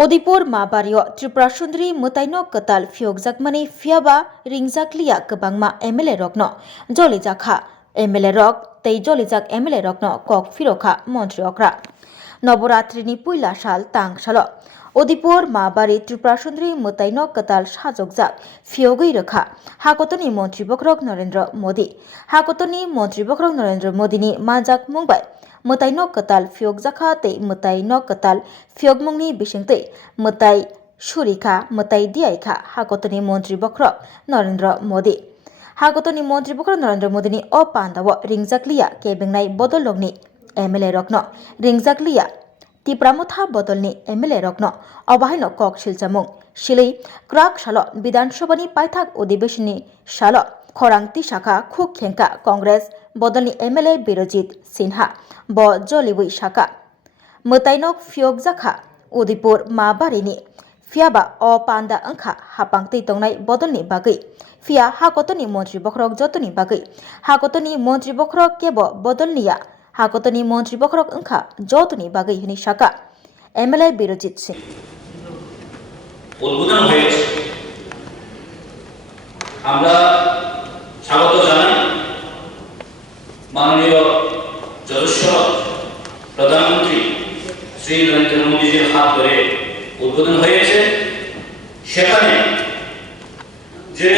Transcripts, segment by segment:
Odipur Mabario Tripura Sundri Mutaino Katal Fiog Zakmani Fiaba Ringzaklia Kabangma MLA Rokno Joli Zakha MLA Rok Tei Joli Zak MLA Rokno Kok Firoka Montreokra Noboratrini Puila Shal Tang Shalo Odipur Mabari Tripura Sundri Mutaino Katal Shazok Zak Fiogui Rakha Hakotoni Montri Bokrok Narendra Modi Hakotoni Montri Bokrok Narendra Modini Majak Mumbai Mutaino Katal Fiog Zakha Tei Mutaino Katal Fiog Mungni Bishingte Mutai Shurika Mutai Diaika Hakotoni Montri Bokrok Narendra Modi Hakotoni Montri Bokrok Narendra Modi ni Opandawo Ringzaklia Kebengnai Bodologni MLA Rokno Ringzaklia Tipramutha Bodolni MLA Rokno Obahaino Kok Shilchamung Shili Krak Shalo Bidan Shobani Paithak Odibeshini Shalo Khorangti Shaka Khuk Khenka Congress Bodolni MLA Birojit Sinha Bo Joliwi Shaka Mutainok Fiog Zakha Odipur Mabarini Fiaba O Panda Angkha Hapangti Tongnai Bodolni Bagui Fia Hakotoni Montri Bokrok Jotoni Bagui Hakotoni Montri Bokrok Kebo Bodolniya Hakotoni Montri Bokrok Angkha Jotoni Bagui Hini Shaka MLA Birojit Singh উদ্বোধন হয়েছে আমরা স্বাগত জানাই মাননীয় যশস্ব প্রধানমন্ত্রী শ্রী নরেন্দ্র মোদীজির হাত ধরে উদ্বোধন হয়েছে সেখানে যে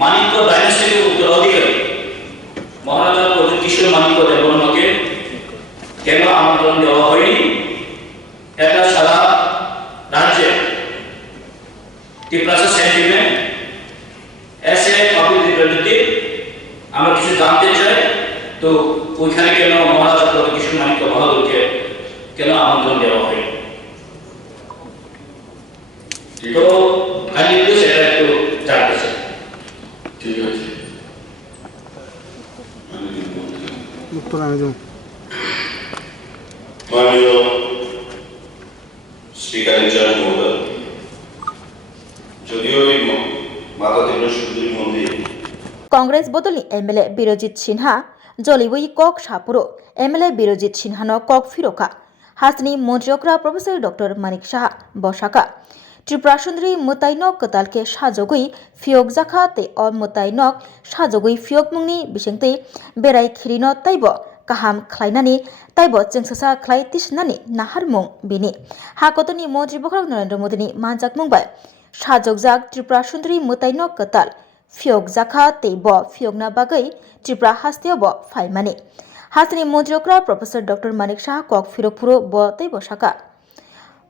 মানিক্য ডাইনাস্টির উত্তরাধিকারী মহারাজা প্রদীপ কিশোর মানিক্য দেববর্মাকে কেন আমন্ত্রণ দেওয়া হয়নি এটা সারা राज्य ত্রিপুরা সেন্টিমেন্ট ऐसे অভিযোগ বিরুদ্ধে আমরা কিছু জানতে চাই তো ওইখানে কেন মহারাজা প্রদীপ কিশোর মানিক্য বাহাদুরকে কেন আমন্ত্রণ দেওয়া হয় তো আমি সেটা একটু জানতে চাই ঠিক আছে উত্তর আমি দেব মাননীয় স্পিকার ইনচার্জ মহোদয় যদিও এই মাতা ত্রিপুরা সুন্দরী মন্দির Congress Bodolni MLA Birojit Sinha Joliwi Kok Shapuro MLA Birojit Sinha no Kok Firoka Hasni Montreokra Professor Dr. Manik Shah Boshaka Tripura Sundri Mutaino Katalke Shajogui Fiog Zakha Te or Mutainok Shajogui Fiog Mungni Bishengte Berai Khirino Taibo Kaham Klainani Taibo Chengsasa Klai Tishnani Nahar Mung Bini Hakotoni Montri Bokrok Narendra Modini Manjak Mumbai Shajogjak Tripura Sundri Mutaino Katal Fiog Zakha Teibo Fiogna Bagai Tripura Hastiobo Faimani Hasni Montreokra Professor Dr. Manik Shah Kok Firokpuro Bo Teibo Shaka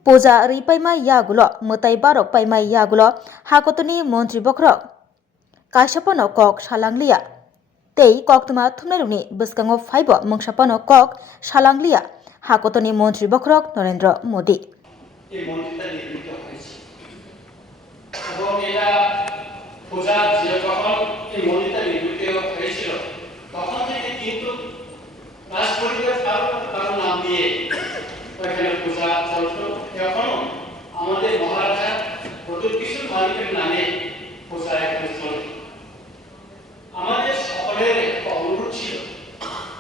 Puja Ripaima Yagulo Mutai Barok Paima Yagulo Hakotoni Montri Bokrok Kaishapano Kok Shalanglia Tei Koktuma Thumnaruni Biskango Faibo Mungshapano Kok Shalanglia Hakotoni Montri Bokrok Narendra Modi পূজা যখন এই মন্দিরটা নির্মিত হয়েছিল তখন থেকে কিন্তু রাজ পরিবার কারো নাম দিয়ে ওইখানে পূজা চলত এখনো আমাদের মহারাজা প্রদীপ কিশোর মালিকের নামে পূজা এখানে চলে আমাদের সকলের একটা অনুরোধ ছিল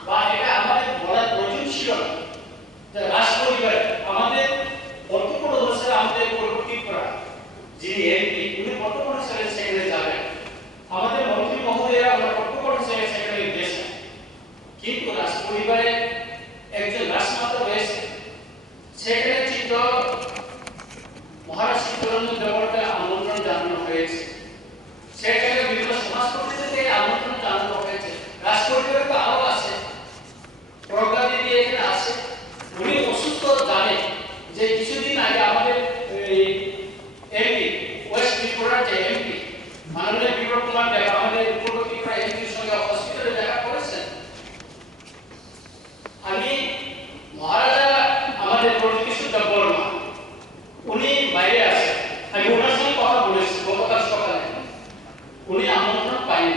বা এটা আমাদের বলার প্রয়োজন ছিল যে রাজ পরিবার আমাদের বর্তমান অবস্থায় আমাদের পরবর্তী করা যিনি এমপি উনি বর্তমান সেখানে যাবেন আমাদের মন্ত্রী মহোদয়রা আমরা বর্তমান সেখানে গেছেন কিন্তু রাজ পরিবারে একজন রাজমাতা রয়েছে সেখানে চিত্র মহারাজ চিত্তরঞ্জন দেববর্মাকে আমন্ত্রণ জানানো হয়েছে সেখানে বিভিন্ন সমাজপতি থেকে আমন্ত্রণ জানানো হয়েছে রাজ পরিবারে তো আরো আছে প্রজ্ঞা দেবী এখানে আছে উনি অসুস্থ জানে যে কিছুদিন আগে আমাদের এমপি ওয়েস্ট ত্রিপুরার যে এমপি মাননীয় বিপ্লব কুমার দেব আমাদের পূর্ব ত্রিপুরা এমপির সঙ্গে হসপিটালে দেখা করেছেন আমি মহারাজা আমাদের প্রদীপ কিশোর দেববর্মা উনি বাইরে আছেন আমি ওনার সঙ্গে কথা বলেছি গতকাল সকালে উনি আমন্ত্রণ পাইনি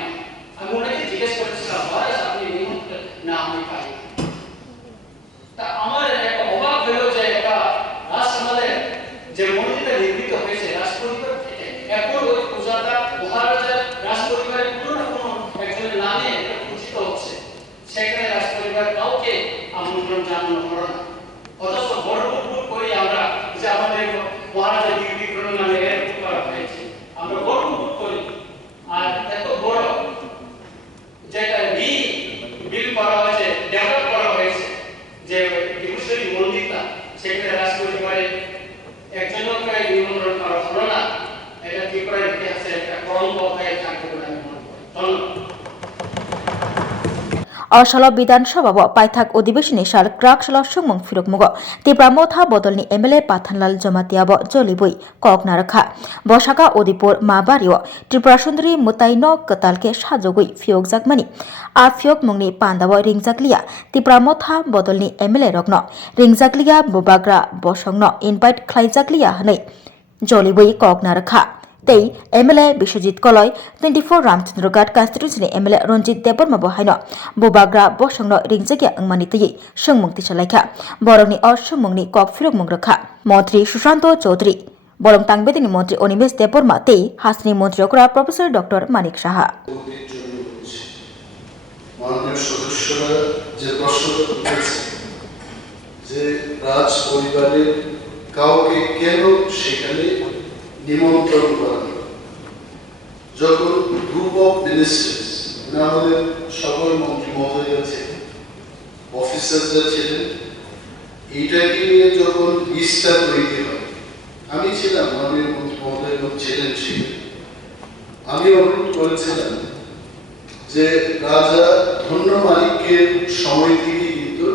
আমি ওনাকে জিজ্ঞেস করেছিলাম মহারাজ আপনি নিমন্ত্রণ না আমি পাইনি তা আমার একটা অবাক হলো যে একটা রাজ সমাজের যে মন্দিরটা নির্মিত হয়েছে রাজ পরিবার থেকে এখন ওই পূজাটা মহারাজার রাজ পরিবারের কোনো না কোনো একজনের নামে পূজিত হচ্ছে সেখানে রাজ পরিবার কাউকে আমন্ত্রণ জানানো হলো না অথচ গর্ববোধ করি আমরা যে আমাদের असल विधानसभा पाइथाक अधिवेशनी साल क्राकसल सुमंग फिरकमुग तिप्रामथा बदलनी एमएलए पाथानलाल जमातियाब जलिबुई कक नारखा बसाका उदिपुर माबारियो त्रिपुरा सुंदरी मुताइन कतालके साजगुई फियोग जाकमानी आ फियोग मुंगनी पान्दाव रिंगजाकलिया तिप्रामथा बदलनी एमएलए रगन रिंगजाकलिया बुबाग्रा बसंगन इनभाइट खालायजाकलिया हनै जलिबुई कक नारखा तै MLA Biswajit Kalai 24 Ramchandraghat constituency MLA Ranjit Debbarma बहायन बुबाग्रा बसंगन रिंगजाकिया अंगमानी तयै सोंमुंगति चलायखा बरंनि असुमुंगनि कक फिरक मुंग्रखा मंत्री सुशांत चौधरी बरं तांगबेदिनी मंत्री अनिमेश देबर्मा तै हासनि मंत्री अकरा प्रफेसर डॉक्टर मानिक साहा माननीय सदस्यরা যে প্রশ্নটা তুলেছে যে রাজ পরিবারের কাউকে কেন সেখানে নিমন্ত্রণ করা যখন গ্রুপ অফ মিনিস্টার্স আমাদের সকল মন্ত্রী মহোদয় আছে অফিসাররা ছিলেন এইটাকে নিয়ে যখন লিস্টটা তৈরি হয় আমি ছিলাম মাননীয় মন্ত্রী মহোদয় ছিলেন আমি অনুরোধ করেছিলাম যে রাজা ধন্য মালিকের সময় থেকে কিন্তু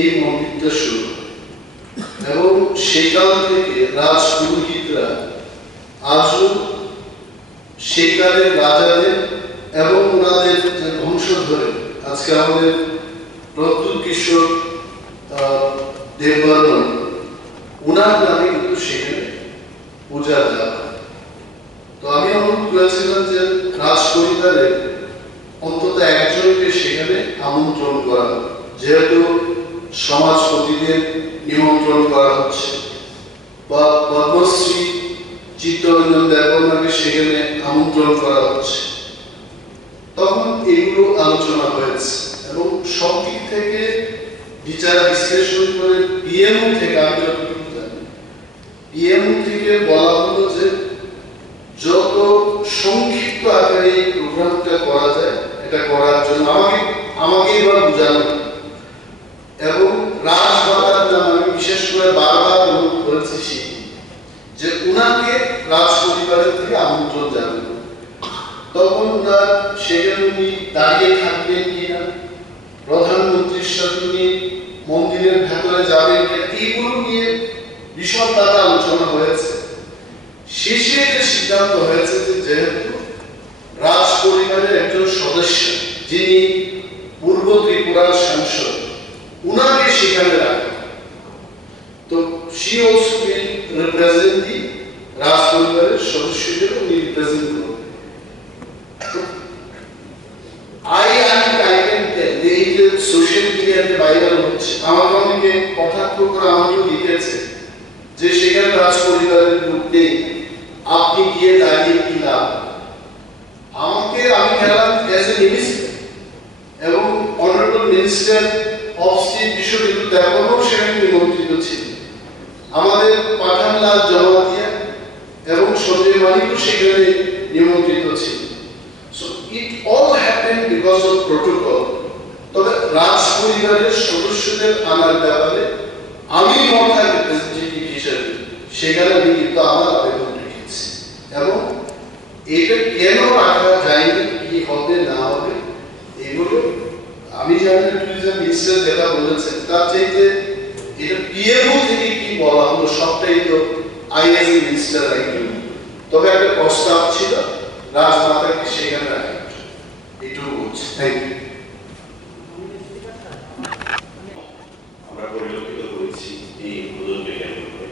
এই মন্দিরটা শুরু এবং সেকাল থেকে রাজ পুরোহিতরা আজও সেকালের রাজাদের এবং ওনাদের যে বংশধরে আজকে আমাদের প্রত্যুত কিশোর দেববর্মন ওনার নামে কিন্তু সেখানে পূজা দেওয়া হয় তো আমি অনুরোধ করেছিলাম যে রাজ পরিবারের অন্তত একজনকে সেখানে আমন্ত্রণ করা যেহেতু সমাজপতিদের নিমন্ত্রণ করা হচ্ছে বা পদ্মশ্রী চিত্তরঞ্জন দেববর্মাকে সেখানে আমন্ত্রণ করা হচ্ছে তখন এগুলো আলোচনা হয়েছে এবং সব দিক থেকে বিচার বিশ্লেষণ করে পিএমও থেকে আমি যতটুকু জানি পিএমও থেকে বলা হলো যে যত সংক্ষিপ্ত আকারে এই প্রোগ্রামটা করা যায় এটা করার জন্য আমাকে এবার বোঝানো এবং রাজবাবার নাম আমি বিশেষ করে বারবার অনুরোধ করেছি যে উনাকে রাজ পরিবারের থেকে আমন্ত্রণ জানানো তখন ওনার সেখানে উনি দাঁড়িয়ে থাকবেন কিনা প্রধানমন্ত্রীর সাথে উনি মন্দিরের ভেতরে যাবেন কিনা এইগুলো নিয়ে বিশদভাবে আলোচনা হয়েছে শেষে যে সিদ্ধান্ত হয়েছে যে যেহেতু রাজ পরিবারের একজন সদস্য যিনি পূর্ব ত্রিপুরার সাংসদ উনাকে সেখানে রাখা তো she also will represent the রাজ পরিবারের সদস্যদের উনি রিপ্রেজেন্ট করবেন I can tell এই যে সোশ্যাল মিডিয়াতে ভাইরাল হচ্ছে আমাকে অনেকে কটাক্ষ করে আমাকে লিখেছে যে সেখানে রাজ পরিবারের লোক নেই আপনি গিয়ে দাঁড়িয়ে কি লাভ আমি গেলাম অ্যাজ এ মিনিস্টার এবং অনারেবল মিনিস্টার অফ স্টেট বিশ্ববিদ্যালয় দেববর্মা সেখানে নিমন্ত্রিত ছিলেন আমাদের পাঠানলাল জমাতিয়া এবং সঞ্জয় মালিকও সেখানে নিমন্ত্রিত ছিলেন so it all happen because of protocol তবে রাজ পরিবারের সদস্যদের আনার ব্যাপারে আমি মহা রিপ্রেজেন্টেটিভ হিসেবে সেখানে আমি কিন্তু আমার আবেদন রেখেছি এবং এটা কেন রাখা যায়নি কি হবে না হবে এগুলো আমি জানি ট্যুরিজম মিনিস্টার যেটা বলেছেন তার চাইতে এটা পিএমও থেকে কি বলা হলো সবটাই তো আইএস মিনিস্টার রাখবে তবে একটা প্রস্তাব ছিল রাজমাতাকে সেখানে রাখা এটুকু বলছি থ্যাংক ইউ আমরা পরিলক্ষিত করেছি এই উদ্যোগকে কেন্দ্র করে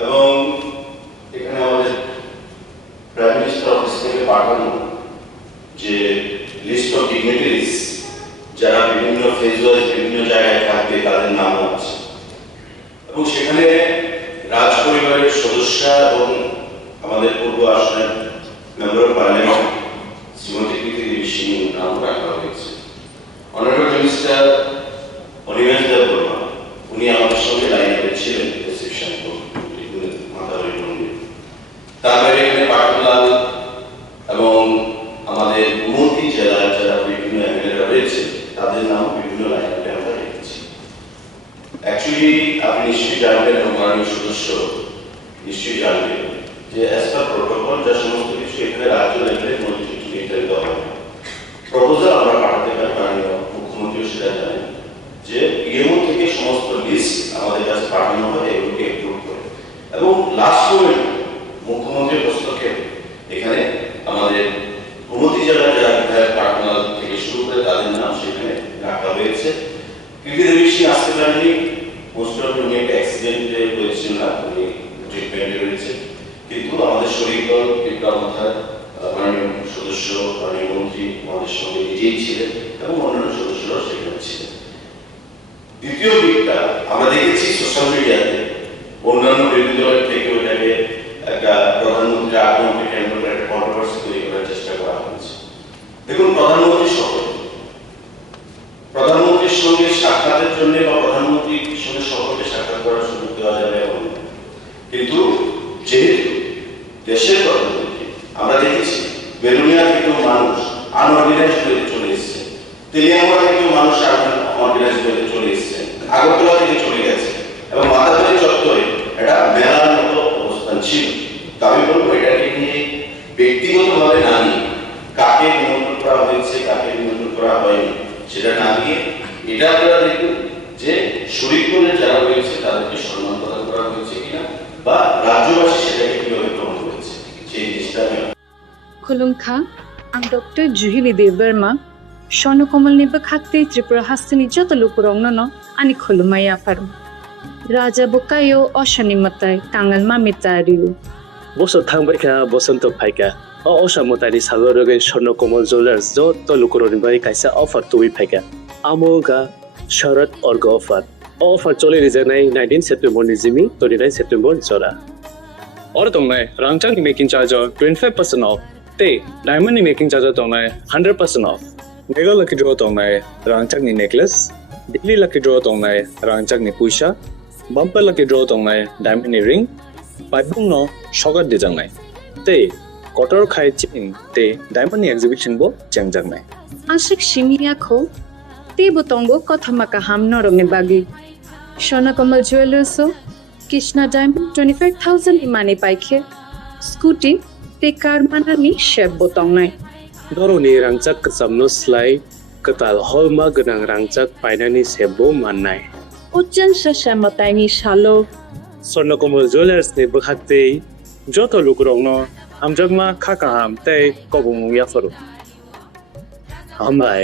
এবং এখানে আমাদের প্রাইম মিনিস্টার অফিস থেকে পাঠানো যে লিস্ট অফ ডিগনিটারিজ যারা বিভিন্ন ফেজ ওয়াইজ বিভিন্ন জায়গায় থাকবে তাদের নাম আছে এবং সেখানে রাজ পরিবারের সদস্য এবং আমাদের পূর্ব আসনের মেম্বার অফ পার্লামেন্ট শ্রীমতী কীর্তি দেবী সিং নাম রাখা হয়েছে অনারেবল মিনিস্টার অনিমেষ দেববর্মা উনি আমাদের সঙ্গে লাইনে ছিলেন রিসেপশন মাতাবাড়ি মন্দির তারপরে এখানে পাটলাল এবং আমাদের মন্ত্রী জেলার যারা বিভিন্ন এমএলএরা রয়েছে তাদের নাম বিভিন্ন লাইনে আমরা রেখেছি অ্যাকচুয়ালি আপনি নিশ্চয়ই জানবেন এবং মাননীয় সদস্য নিশ্চয়ই জানবেন যে অ্যাজ পার প্রোটোকল যা সমস্ত কিছু এখানে রাজ্য লেভেলে মন্ত্রী নির্ধারিত হয় প্রপোজাল আমরা পাঠাতে পারি, মাননীয় মুখ্যমন্ত্রী সেটা জানেন যে পিএমও থেকে সমস্ত লিস্ট আমাদের কাছে পাঠানো হয়, এগুলোকে অ্যাপ্রুভ করে এবং লাস্ট মোমেন্ট মুখ্যমন্ত্রীর হস্তক্ষেপ এখানে আমাদের গোমতী জেলার যারা বিধায়ক পাঠানো থেকে শুরু করে তাদের নাম সেখানে রাখা হয়েছে। কৃতি দেবী সিং আসতে পারেননি, মোস্ট অফ উনি একটা অ্যাক্সিডেন্টে হয়েছিল না, উনি ট্রিটমেন্টে রয়েছে, কিন্তু আমাদের শরীর দল বিপ্লব মাথার মাননীয় সদস্য মাননীয় মন্ত্রী আমাদের সঙ্গে নিজেই ছিলেন এবং অন্যান্য সদস্যরাও সেখানে ছিলেন। দ্বিতীয় দিকটা আমরা দেখেছি সোশ্যাল মিডিয়াতে অন্যান্য বিরোধী দলের থেকে ওইটাকে একটা প্রধানমন্ত্রীর আগমনকে কেন্দ্র করে একটা কন্ট্রোভার্সি তৈরি করার চেষ্টা করা হয়েছে। দেখুন, প্রধানমন্ত্রীর সঙ্গে সাক্ষাতের জন্য বা প্রধানমন্ত্রীর সঙ্গে সকলকে সাক্ষাৎ করার সুযোগ দেওয়া যাবে এমন, কিন্তু যেহেতু দেশের প্রধানমন্ত্রী আমরা দেখেছি বেলুনিয়া থেকেও মানুষ আনঅর্গানাইজ হয়ে চলে এসছে, তেলিয়ামুড়া থেকেও মানুষ আনঅর্গানাইজ হয়ে চলে এসছে, আগরতলা থেকে চলে গেছে এবং মাতাবাড়ি চত্বরে একটা মেলার মতো অবস্থান ছিল। আমি বলবো এটাকে নিয়ে ব্যক্তিগতভাবে না নিয়ে কাকে নিমন্ত্রণ করা হয়েছে কাকে নিমন্ত্রণ করা হয়নি সেটা না নিয়ে এটা আপনারা দেখুন যে শরীরপুরের যারা রয়েছে তাদেরকে সম্মান প্রদান করা হয়েছে কিনা বা রাজ্যবাসী সেটাকে কিভাবে গ্রহণ করেছে সেই জিনিসটা আমি Khulungkha, ang Dr. Juhili Deverma, Shono Komal Nibakakti Tripura Hastini Jotalupurong no, ani Khulumaya Farum. Raja Bukayo Oshani Matai, Tangal Mamitariu. বছর থাকবে খা বসন্ত ফাইকা অসামতারি সাগরগে স্বর্ণ কোমল জুয়েলার্স যত লুকুরনিবাই কাইসা অফার তুই ফাইকা আমোগা শরৎ অর্গ অফার চলে রিজানাই 19 সেপ্টেম্বর নিজিমি 29 সেপ্টেম্বর জরা অরতংনাই রাংচাং নি মেকিং চার্জ 25% অফ তে ডায়মন্ড নি মেকিং চার্জ তংনাই 100% অফ মেগা লাকি ড্র তংনাই রাংচাং নি নেকলেস ডেইলি লাকি ড্র তংনাই রাংচাং নি পুইসা বাম্পার লাকি ড্র তংনাই ডায়মন্ড নি রিং পাইপুংনো সগার দিজাংনাই তে কটর খাই চিং তে ডায়মন্ড এক্সিবিশন বো চেংজাংনাই Ashik Shimiako, Tibutongo Kotamaka Ham Norong Bagi. Shona Komal Jewelers, Kishna Diamond 25,000 Imani Paike, Scooty, Tekar Manani Shep Botongnai. দরনি রাংচাক কাসামনো স্লাই কাতাল হলমা গনাং রাংচাক পাইনানি সেবো মাননাই Ujan Shashamataini Shalo, Swarnakamal jewellers নি বখাতে যত লুকুরংনো আমজাগমা খাকাহাম তে কবুং ইয়াফারু হামাই